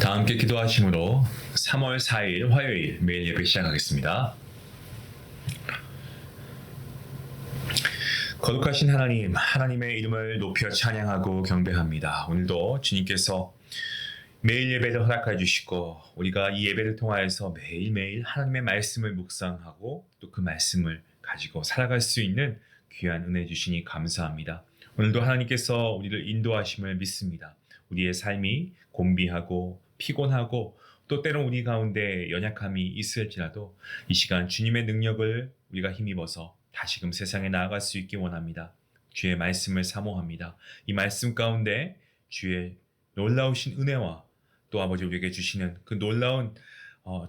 다 함께 기도하심으로 3월 4일 화요일 매일 예배 시작하겠습니다. 거룩하신 하나님, 하나님의 이름을 높여 찬양하고 경배합니다. 오늘도 주님께서 매일 예배를 허락해 주시고 우리가 이 예배를 통하여서 매일매일 하나님의 말씀을 묵상하고 또 그 말씀을 가지고 살아갈 수 있는 귀한 은혜 주시니 감사합니다. 오늘도 하나님께서 우리를 인도하심을 믿습니다. 우리의 삶이 곤비하고 피곤하고 또 때론 우리 가운데 연약함이 있을지라도 이 시간 주님의 능력을 우리가 힘입어서 다시금 세상에 나아갈 수 있기 원합니다. 주의 말씀을 사모합니다. 이 말씀 가운데 주의 놀라우신 은혜와 또 아버지 우리에게 주시는 그 놀라운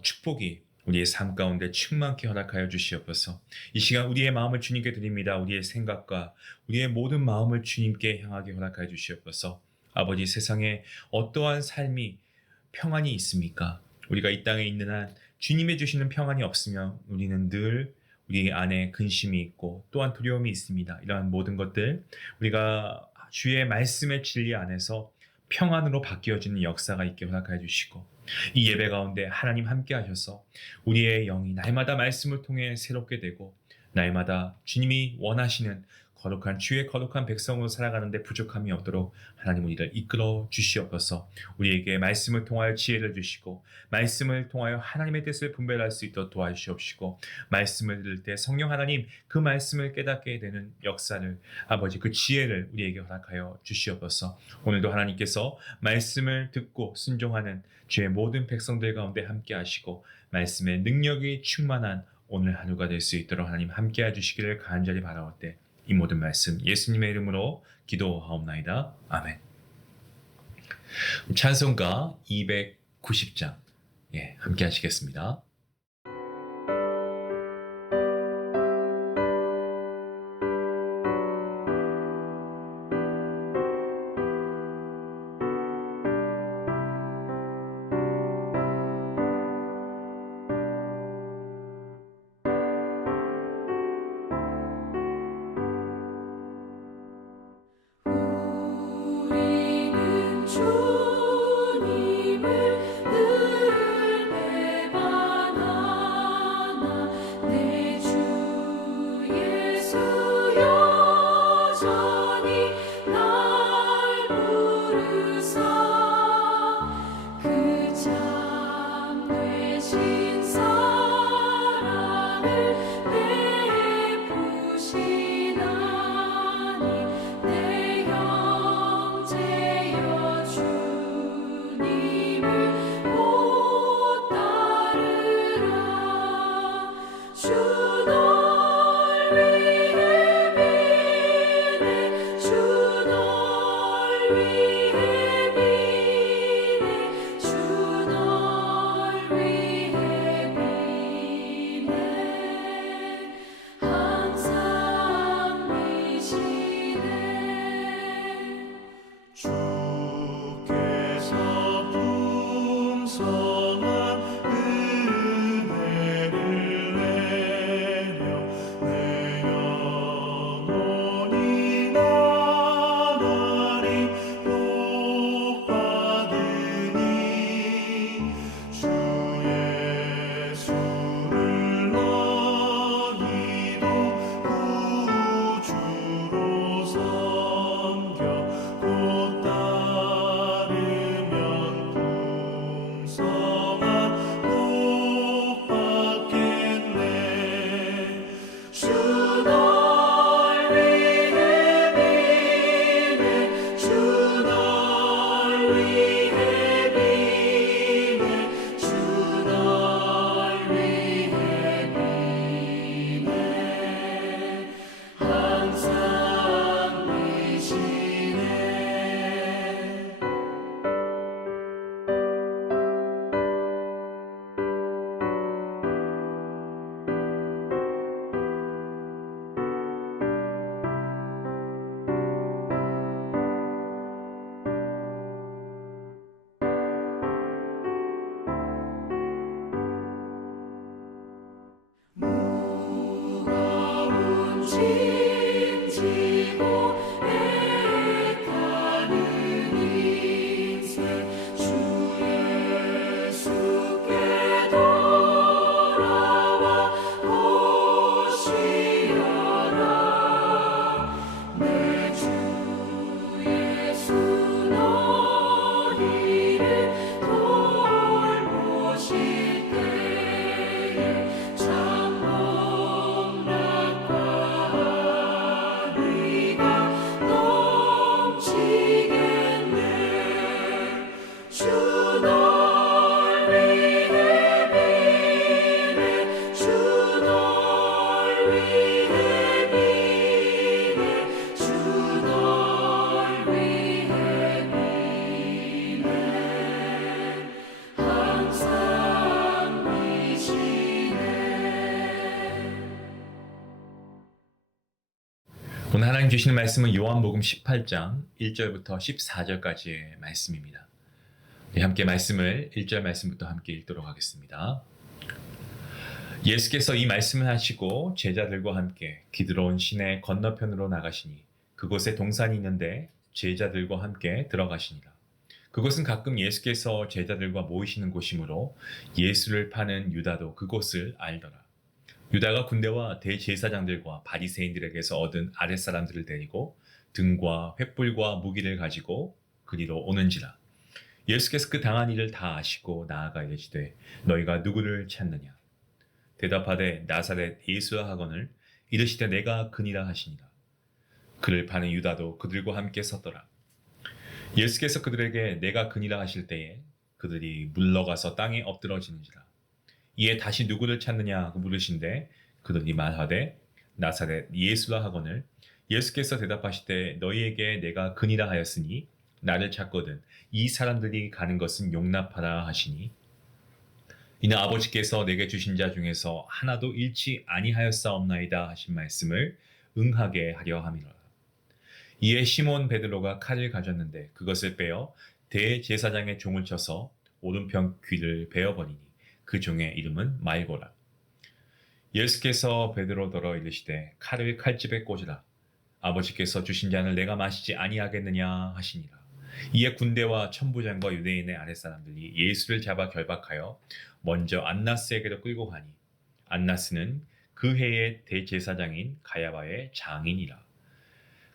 축복이 우리의 삶 가운데 충만케 허락하여 주시옵소서. 이 시간 우리의 마음을 주님께 드립니다. 우리의 생각과 우리의 모든 마음을 주님께 향하게 허락하여 주시옵소서. 아버지, 세상에 어떠한 삶이 평안이 있습니까? 우리가 이 땅에 있는 한 주님의 주시는 평안이 없으면 우리는 늘 우리 안에 근심이 있고 또한 두려움이 있습니다. 이러한 모든 것들 우리가 주의 말씀의 진리 안에서 평안으로 바뀌어지는 역사가 있게 허락하여 주시고 이 예배 가운데 하나님 함께 하셔서 우리의 영이 날마다 말씀을 통해 새롭게 되고 날마다 주님이 원하시는 거룩한 주의 거룩한 백성으로 살아가는데 부족함이 없도록 하나님 우리를 이끌어 주시옵소서. 우리에게 말씀을 통하여 지혜를 주시고 말씀을 통하여 하나님의 뜻을 분별할 수 있도록 도와주시옵시고 말씀을 들을 때 성령 하나님 그 말씀을 깨닫게 되는 역사를 아버지 그 지혜를 우리에게 허락하여 주시옵소서. 오늘도 하나님께서 말씀을 듣고 순종하는 주의 모든 백성들 가운데 함께 하시고 말씀의 능력이 충만한 오늘 하루가 될 수 있도록 하나님 함께 해주시기를 간절히 바라올 때 이 모든 말씀 예수님의 이름으로 기도하옵나이다. 아멘. 찬송가 290장 함께 하시겠습니다. 주님을 늘 널 위해 비네 주 널 위해 비네 주 널 위해 비네 항상 비시네. 오늘 하나님 주시는 말씀은 요한복음 18장 1절부터 14절까지의 말씀입니다. 우리 함께 말씀을 1절 말씀부터 함께 읽도록 하겠습니다. 예수께서 이 말씀을 하시고 제자들과 함께 기드론 시내 건너편으로 나가시니 그곳에 동산이 있는데 제자들과 함께 들어가시니라. 그곳은 가끔 예수께서 제자들과 모이시는 곳이므로 예수를 파는 유다도 그곳을 알더라. 유다가 군대와 대제사장들과 바리새인들에게서 얻은 아랫사람들을 데리고 등과 횃불과 무기를 가지고 그리로 오는지라. 예수께서 그 당한 일을 다 아시고 나아가 이르시되 너희가 누구를 찾느냐. 대답하되 나사렛 예수라 하거늘 이르시되 내가 그니라 하시니라. 그를 파는 유다도 그들과 함께 섰더라. 예수께서 그들에게 내가 그니라 하실 때에 그들이 물러가서 땅에 엎드러지는지라. 이에 다시 누구를 찾느냐 고 물으신데 그들이 말하되 나사렛 예수라 하거늘 예수께서 대답하시되 너희에게 내가 그니라 하였으니 나를 찾거든 이 사람들이 가는 것은 용납하라 하시니 이는 아버지께서 내게 주신 자 중에서 하나도 잃지 아니하였사옵나이다 하신 말씀을 응하게 하려 함이로라. 이에 시몬 베드로가 칼을 가졌는데 그것을 빼어 대제사장의 종을 쳐서 오른편 귀를 베어버리니 그 종의 이름은 말고라. 예수께서 베드로더러 이르시되 칼을 칼집에 꽂으라. 아버지께서 주신 잔을 내가 마시지 아니하겠느냐 하시니라. 이에 군대와 천부장과 유대인의 아랫사람들이 예수를 잡아 결박하여 먼저 안나스에게로 끌고 가니 안나스는 그 해의 대제사장인 가야바의 장인이라.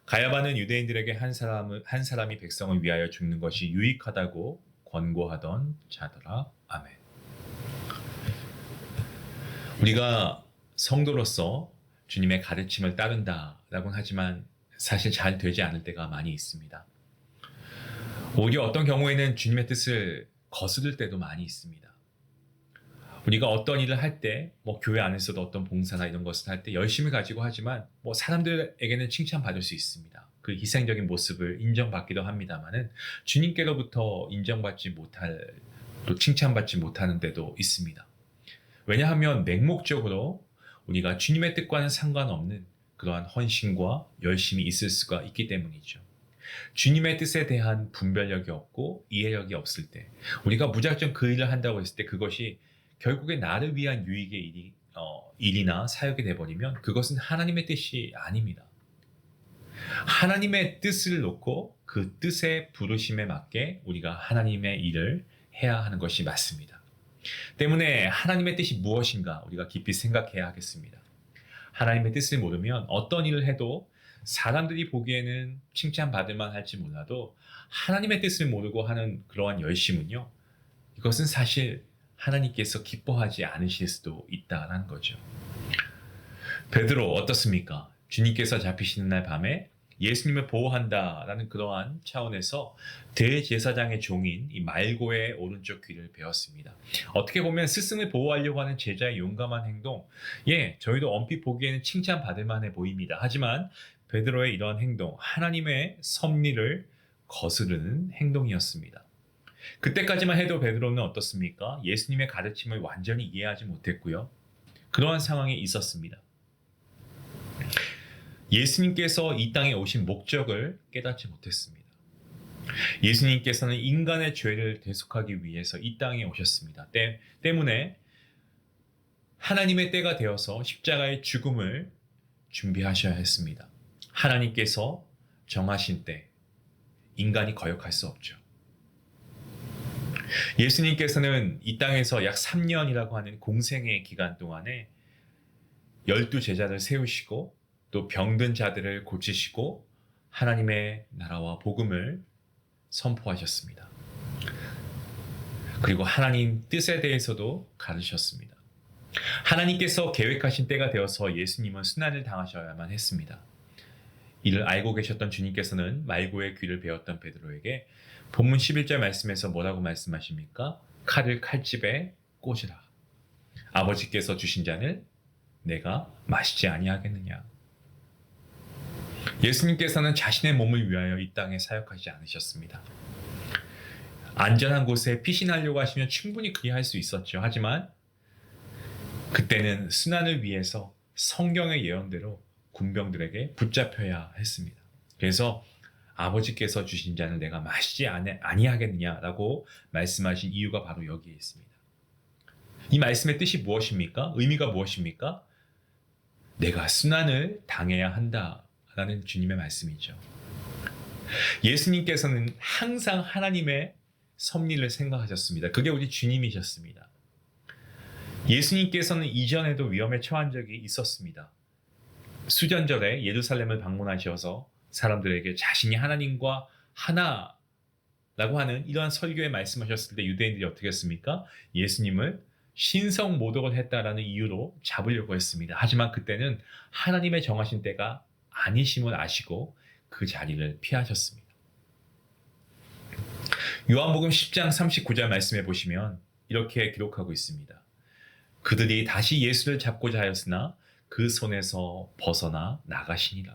가야바는 유대인들에게 한 사람이 백성을 위하여 죽는 것이 유익하다고 권고하던 자더라. 아멘. 우리가 성도로서 주님의 가르침을 따른다라고는 하지만 사실 잘 되지 않을 때가 많이 있습니다. 오히려 어떤 경우에는 주님의 뜻을 거스를 때도 많이 있습니다. 우리가 어떤 일을 할 때, 교회 안에서도 어떤 봉사나 이런 것을 할 때 열심히 가지고 하지만 사람들에게는 칭찬받을 수 있습니다. 그 희생적인 모습을 인정받기도 합니다만은 주님께로부터 인정받지 못할, 또 칭찬받지 못하는 때도 있습니다. 왜냐하면 맹목적으로 우리가 주님의 뜻과는 상관없는 그러한 헌신과 열심이 있을 수가 있기 때문이죠. 주님의 뜻에 대한 분별력이 없고 이해력이 없을 때 우리가 무작정 그 일을 한다고 했을 때 그것이 결국에 나를 위한 유익의 일이나 사역이 되어버리면 그것은 하나님의 뜻이 아닙니다. 하나님의 뜻을 놓고 그 뜻의 부르심에 맞게 우리가 하나님의 일을 해야 하는 것이 맞습니다. 때문에 하나님의 뜻이 무엇인가 우리가 깊이 생각해야 하겠습니다. 하나님의 뜻을 모르면 어떤 일을 해도 사람들이 보기에는 칭찬받을 만할지 몰라도 하나님의 뜻을 모르고 하는 그러한 열심은요, 이것은 사실 하나님께서 기뻐하지 않으실 수도 있다는 거죠. 베드로 어떻습니까? 주님께서 잡히시는 날 밤에 예수님을 보호한다라는 그러한 차원에서 대제사장의 종인 이 말고의 오른쪽 귀를 베었습니다. 어떻게 보면 스승을 보호하려고 하는 제자의 용감한 행동, 저희도 얼핏 보기에는 칭찬받을 만해 보입니다. 하지만 베드로의 이러한 행동, 하나님의 섭리를 거스르는 행동이었습니다. 그때까지만 해도 베드로는 어떻습니까? 예수님의 가르침을 완전히 이해하지 못했고요. 그러한 상황이 있었습니다. 예수님께서 이 땅에 오신 목적을 깨닫지 못했습니다. 예수님께서는 인간의 죄를 대속하기 위해서 이 땅에 오셨습니다. 때문에 하나님의 때가 되어서 십자가의 죽음을 준비하셔야 했습니다. 하나님께서 정하신 때 인간이 거역할 수 없죠. 예수님께서는 이 땅에서 약 3년이라고 하는 공생의 기간 동안에 12제자를 세우시고 또 병든 자들을 고치시고 하나님의 나라와 복음을 선포하셨습니다. 그리고 하나님 뜻에 대해서도 가르쳤습니다. 하나님께서 계획하신 때가 되어서 예수님은 순환을 당하셔야만 했습니다. 이를 알고 계셨던 주님께서는 말고의 귀를 베었던 베드로에게 본문 11절 말씀에서 뭐라고 말씀하십니까? 칼을 칼집에 꽂으라. 아버지께서 주신 잔을 내가 마시지 아니하겠느냐. 예수님께서는 자신의 몸을 위하여 이 땅에 사역하지 않으셨습니다. 안전한 곳에 피신하려고 하시면 충분히 그리할 수 있었죠. 하지만 그때는 순환을 위해서 성경의 예언대로 군병들에게 붙잡혀야 했습니다. 그래서 아버지께서 주신 잔을 내가 마시지 아니하겠느냐라고 말씀하신 이유가 바로 여기에 있습니다. 이 말씀의 뜻이 무엇입니까? 의미가 무엇입니까? 내가 순환을 당해야 한다라는 주님의 말씀이죠. 예수님께서는 항상 하나님의 섭리를 생각하셨습니다. 그게 우리 주님이셨습니다. 예수님께서는 이전에도 위험에 처한 적이 있었습니다. 수전절에 예루살렘을 방문하셔서 사람들에게 자신이 하나님과 하나라고 하는 이러한 설교에 말씀하셨을 때 유대인들이 어떻게 했습니까? 예수님을 신성 모독을 했다라는 이유로 잡으려고 했습니다. 하지만 그때는 하나님의 정하신 때가 아니심을 아시고 그 자리를 피하셨습니다. 요한복음 10장 39절 말씀해 보시면 이렇게 기록하고 있습니다. 그들이 다시 예수를 잡고자 하였으나 그 손에서 벗어나 나가시니라.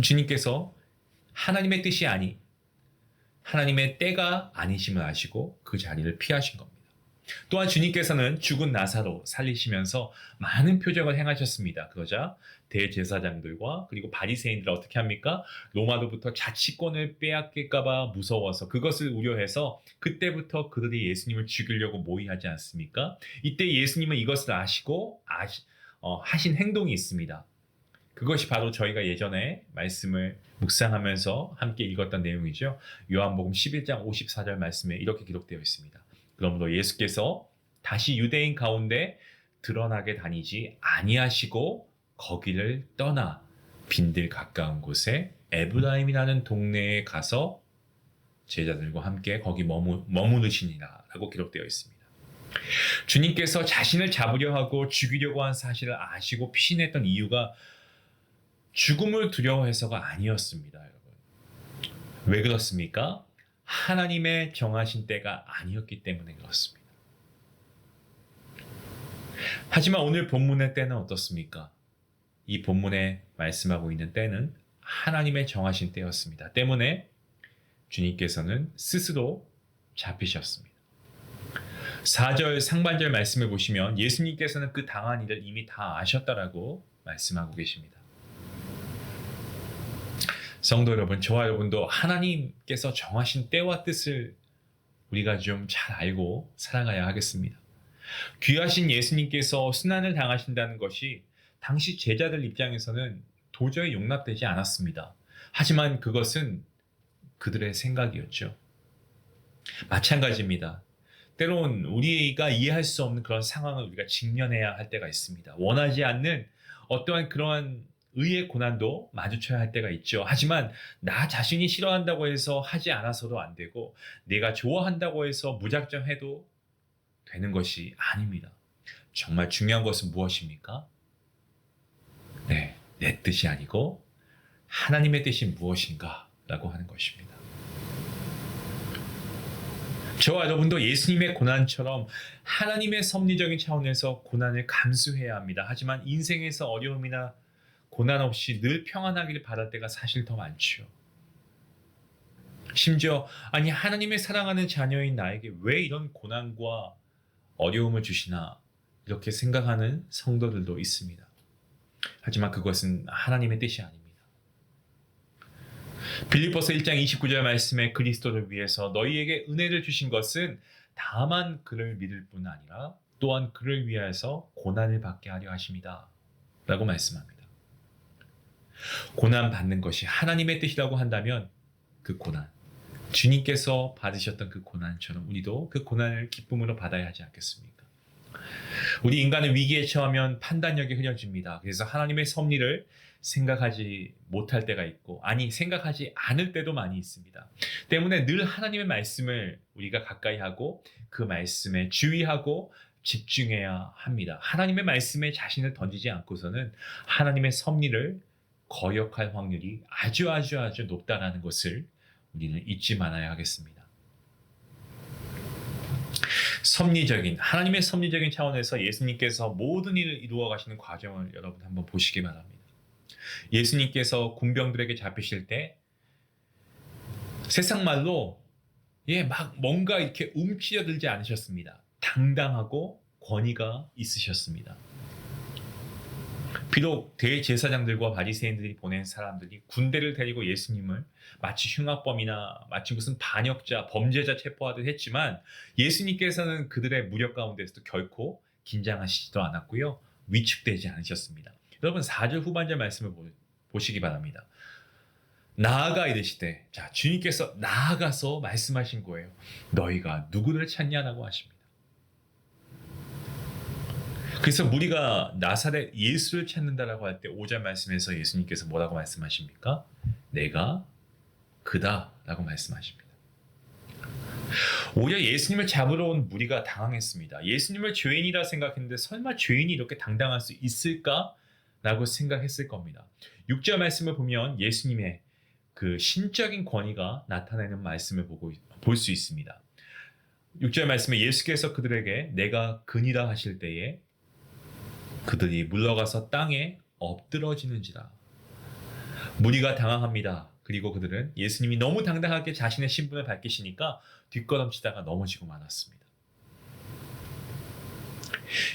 주님께서 하나님의 뜻이 아니 하나님의 때가 아니심을 아시고 그 자리를 피하신 겁니다. 또한 주님께서는 죽은 나사로 살리시면서 많은 표적을 행하셨습니다. 그러자 대제사장들과 그리고 바리새인들 어떻게 합니까? 로마로부터 자치권을 빼앗길까 봐 무서워서 그것을 우려해서 그때부터 그들이 예수님을 죽이려고 모의하지 않습니까? 이때 예수님은 이것을 아시고 하신 행동이 있습니다. 그것이 바로 저희가 예전에 말씀을 묵상하면서 함께 읽었던 내용이죠. 요한복음 11장 54절 말씀에 이렇게 기록되어 있습니다. 그러므로 예수께서 다시 유대인 가운데 드러나게 다니지 아니하시고 거기를 떠나 빈들 가까운 곳에 에브라임이라는 동네에 가서 제자들과 함께 거기 머무르시니라 라고 기록되어 있습니다. 주님께서 자신을 잡으려 하고 죽이려고 한 사실을 아시고 피신했던 이유가 죽음을 두려워해서가 아니었습니다. 여러분. 왜 그렇습니까? 하나님의 정하신 때가 아니었기 때문에 그렇습니다. 하지만 오늘 본문의 때는 어떻습니까? 이 본문에 말씀하고 있는 때는 하나님의 정하신 때였습니다. 때문에 주님께서는 스스로 잡히셨습니다. 4절 상반절 말씀을 보시면 예수님께서는 그 당한 일을 이미 다 아셨다라고 말씀하고 계십니다. 성도 여러분, 저와 여러분도 하나님께서 정하신 때와 뜻을 우리가 좀 잘 알고 살아가야 하겠습니다. 귀하신 예수님께서 순환을 당하신다는 것이 당시 제자들 입장에서는 도저히 용납되지 않았습니다. 하지만 그것은 그들의 생각이었죠. 마찬가지입니다. 때론 우리가 이해할 수 없는 그런 상황을 우리가 직면해야 할 때가 있습니다. 원하지 않는 어떠한 그러한 의의 고난도 마주쳐야 할 때가 있죠. 하지만 나 자신이 싫어한다고 해서 하지 않아서도 안 되고 내가 좋아한다고 해서 무작정 해도 되는 것이 아닙니다. 정말 중요한 것은 무엇입니까? 네, 내 뜻이 아니고 하나님의 뜻이 무엇인가 라고 하는 것입니다. 저와 여러분도 예수님의 고난처럼 하나님의 섭리적인 차원에서 고난을 감수해야 합니다. 하지만 인생에서 어려움이나 고난 없이 늘 평안하기를 바랄 때가 사실 더 많죠. 심지어 아니 하나님의 사랑하는 자녀인 나에게 왜 이런 고난과 어려움을 주시나 이렇게 생각하는 성도들도 있습니다. 하지만 그것은 하나님의 뜻이 아닙니다. 빌립보서 1장 29절 말씀에 그리스도를 위해서 너희에게 은혜를 주신 것은 다만 그를 믿을 뿐 아니라 또한 그를 위하여서 고난을 받게 하려 하심이다 라고 말씀합니다. 고난 받는 것이 하나님의 뜻이라고 한다면 그 고난, 주님께서 받으셨던 그 고난처럼 우리도 그 고난을 기쁨으로 받아야 하지 않겠습니까? 우리 인간은 위기에 처하면 판단력이 흐려집니다. 그래서 하나님의 섭리를 생각하지 못할 때가 있고 아니 생각하지 않을 때도 많이 있습니다. 때문에 늘 하나님의 말씀을 우리가 가까이 하고 그 말씀에 주의하고 집중해야 합니다. 하나님의 말씀에 자신을 던지지 않고서는 하나님의 섭리를 거역할 확률이 아주 높다라는 것을 우리는 잊지 말아야 하겠습니다. 하나님의 섭리적인 차원에서 예수님께서 모든 일을 이루어 가시는 과정을 여러분 한번 보시기 바랍니다. 예수님께서 군병들에게 잡히실 때 세상 말로 막 뭔가 이렇게 움츠려들지 않으셨습니다. 당당하고 권위가 있으셨습니다. 비록 대제사장들과 바리새인들이 보낸 사람들이 군대를 데리고 예수님을 마치 흉악범이나 마치 무슨 반역자, 범죄자 체포하듯 했지만 예수님께서는 그들의 무력 가운데서도 결코 긴장하시지도 않았고요. 위축되지 않으셨습니다. 여러분 4절 후반절 말씀을 보시기 바랍니다. 나아가 이르시되, 자, 주님께서 나아가서 말씀하신 거예요. 너희가 누구를 찾냐라고 하십니다. 그래서 무리가 나사렛 예수를 찾는다라고 할 때 5절 말씀에서 예수님께서 뭐라고 말씀하십니까? 내가 그다라고 말씀하십니다. 오히려 예수님을 잡으러 온 무리가 당황했습니다. 예수님을 죄인이라 생각했는데 설마 죄인이 이렇게 당당할 수 있을까라고 생각했을 겁니다. 6절 말씀을 보면 예수님의 그 신적인 권위가 나타나는 말씀을 볼 수 있습니다. 6절 말씀에 예수께서 그들에게 내가 그니라 하실 때에 그들이 물러가서 땅에 엎드러지는지라. 무리가 당황합니다. 그리고 그들은 예수님이 너무 당당하게 자신의 신분을 밝히시니까 뒷걸음치다가 넘어지고 말았습니다.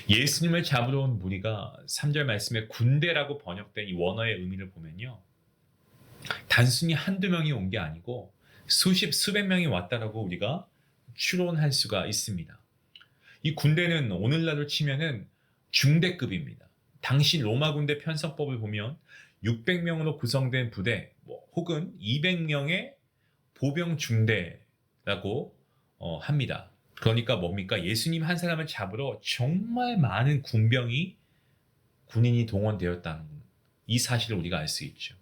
예수님을 잡으러 온 무리가 3절 말씀에 군대라고 번역된 이 원어의 의미를 보면요. 단순히 한두 명이 온 게 아니고 수백 명이 왔다라고 우리가 추론할 수가 있습니다. 이 군대는 오늘날로 치면은 중대급입니다. 당시 로마 군대 편성법을 보면 600명으로 구성된 부대 혹은 200명의 보병 중대라고 합니다. 그러니까 뭡니까? 예수님 한 사람을 잡으러 정말 많은 군인이 동원되었다는 이 사실을 우리가 알 수 있죠.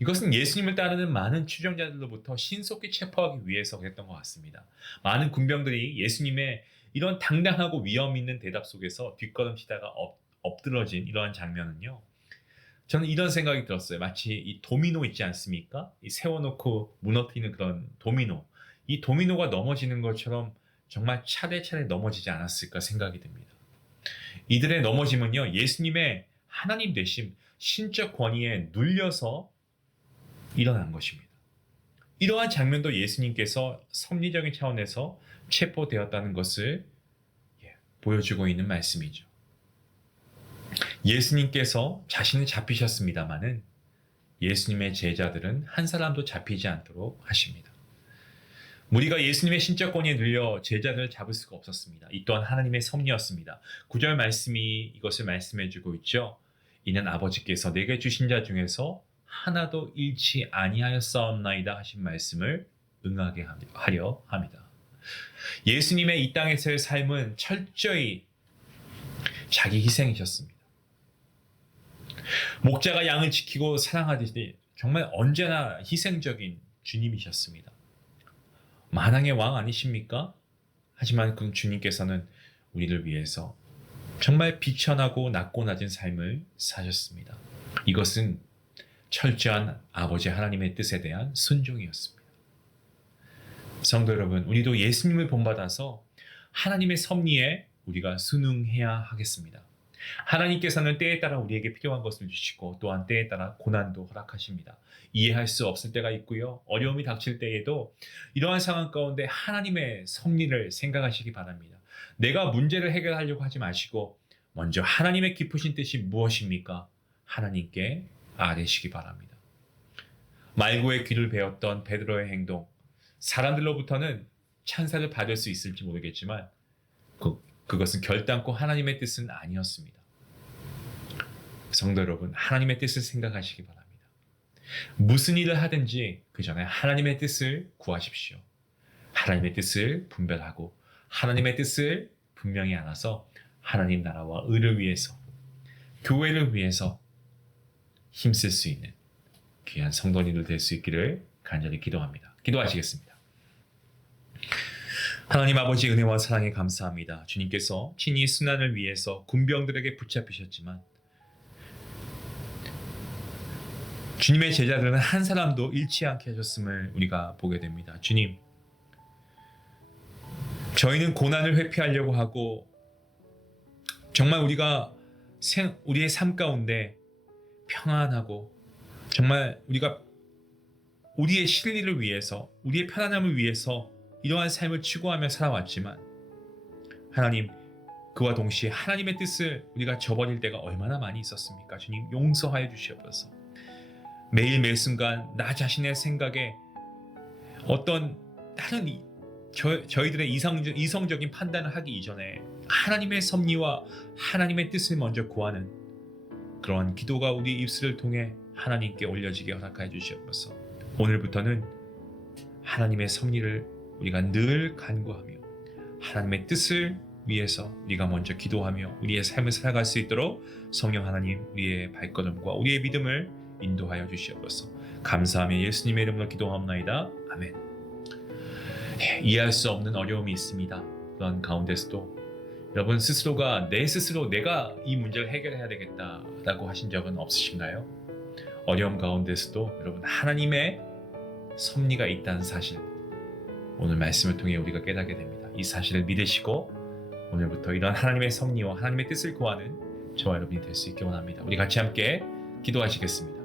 이것은 예수님을 따르는 많은 추종자들로부터 신속히 체포하기 위해서 그랬던 것 같습니다. 많은 군병들이 예수님의 이런 당당하고 위험 있는 대답 속에서 뒷걸음치다가 엎드러진 이러한 장면은요. 저는 이런 생각이 들었어요. 마치 이 도미노 있지 않습니까? 이 세워놓고 무너뜨리는 그런 도미노. 이 도미노가 넘어지는 것처럼 정말 차례차례 넘어지지 않았을까 생각이 듭니다. 이들의 넘어짐은요. 예수님의 하나님 되심, 신적 권위에 눌려서 일어난 것입니다. 이러한 장면도 예수님께서 섭리적인 차원에서 체포되었다는 것을 보여주고 있는 말씀이죠. 예수님께서 자신은 잡히셨습니다마는 예수님의 제자들은 한 사람도 잡히지 않도록 하십니다. 무리가 예수님의 신적 권위에 눌려 제자들을 잡을 수가 없었습니다. 이 또한 하나님의 섭리였습니다. 9절 말씀이 이것을 말씀해주고 있죠. 이는 아버지께서 내게 주신 자 중에서 하나도 잃지 아니하였사옵나이다 하신 말씀을 응하게 하려 합니다. 예수님의 이 땅에서의 삶은 철저히 자기 희생이셨습니다. 목자가 양을 지키고 사랑하듯이 정말 언제나 희생적인 주님이셨습니다. 만왕의 왕 아니십니까? 하지만 그 주님께서는 우리를 위해서 정말 비천하고 낮고 낮은 삶을 사셨습니다. 이것은 철저한 아버지 하나님의 뜻에 대한 순종이었습니다. 성도 여러분, 우리도 예수님을 본받아서 하나님의 섭리에 우리가 순응해야 하겠습니다. 하나님께서는 때에 따라 우리에게 필요한 것을 주시고 또한 때에 따라 고난도 허락하십니다. 이해할 수 없을 때가 있고요. 어려움이 닥칠 때에도 이러한 상황 가운데 하나님의 섭리를 생각하시기 바랍니다. 내가 문제를 해결하려고 하지 마시고 먼저 하나님의 깊으신 뜻이 무엇입니까? 하나님께 아뢰시기 바랍니다. 말고의 귀를 베었던 베드로의 행동, 사람들로부터는 찬사를 받을 수 있을지 모르겠지만 그것은 결단코 하나님의 뜻은 아니었습니다. 성도 여러분, 하나님의 뜻을 생각하시기 바랍니다. 무슨 일을 하든지 그 전에 하나님의 뜻을 구하십시오. 하나님의 뜻을 분별하고 하나님의 뜻을 분명히 알아서 하나님 나라와 의를 위해서, 교회를 위해서 힘쓸 수 있는 귀한 성도님들 될 수 있기를 간절히 기도합니다. 기도하시겠습니다. 하나님 아버지 은혜와 사랑에 감사합니다. 주님께서 친히 순환을 위해서 군병들에게 붙잡히셨지만 주님의 제자들은 한 사람도 잃지 않게 하셨음을 우리가 보게 됩니다. 주님, 저희는 고난을 회피하려고 하고 정말 우리의 삶 가운데 평안하고 정말 우리가 우리의 실리를 위해서 우리의 편안함을 위해서 이러한 삶을 추구하며 살아왔지만 하나님, 그와 동시에 하나님의 뜻을 우리가 저버릴 때가 얼마나 많이 있었습니까? 주님, 용서하여 주시옵소서. 매일 매 순간 나 자신의 생각에 어떤 다른 저희들의 이성적인 판단을 하기 이전에 하나님의 섭리와 하나님의 뜻을 먼저 구하는 그러한 기도가 우리 입술을 통해 하나님께 올려지게 허락하여 주시옵소서. 오늘부터는 하나님의 섭리를 우리가 늘 간구하며 하나님의 뜻을 위해서 우리가 먼저 기도하며 우리의 삶을 살아갈 수 있도록 성령 하나님, 우리의 발걸음과 우리의 믿음을 인도하여 주시옵소서. 감사하며 예수님의 이름으로 기도하옵나이다. 아멘. 이해할 수 없는 어려움이 있습니다. 그런 가운데서도 여러분 스스로가 내가 이 문제를 해결해야 되겠다라고 하신 적은 없으신가요? 어려움 가운데서도 여러분 하나님의 섭리가 있다는 사실, 오늘 말씀을 통해 우리가 깨닫게 됩니다. 이 사실을 믿으시고 오늘부터 이런 하나님의 섭리와 하나님의 뜻을 구하는 저와 여러분이 될 수 있기 원합니다. 우리 같이 함께 기도하시겠습니다.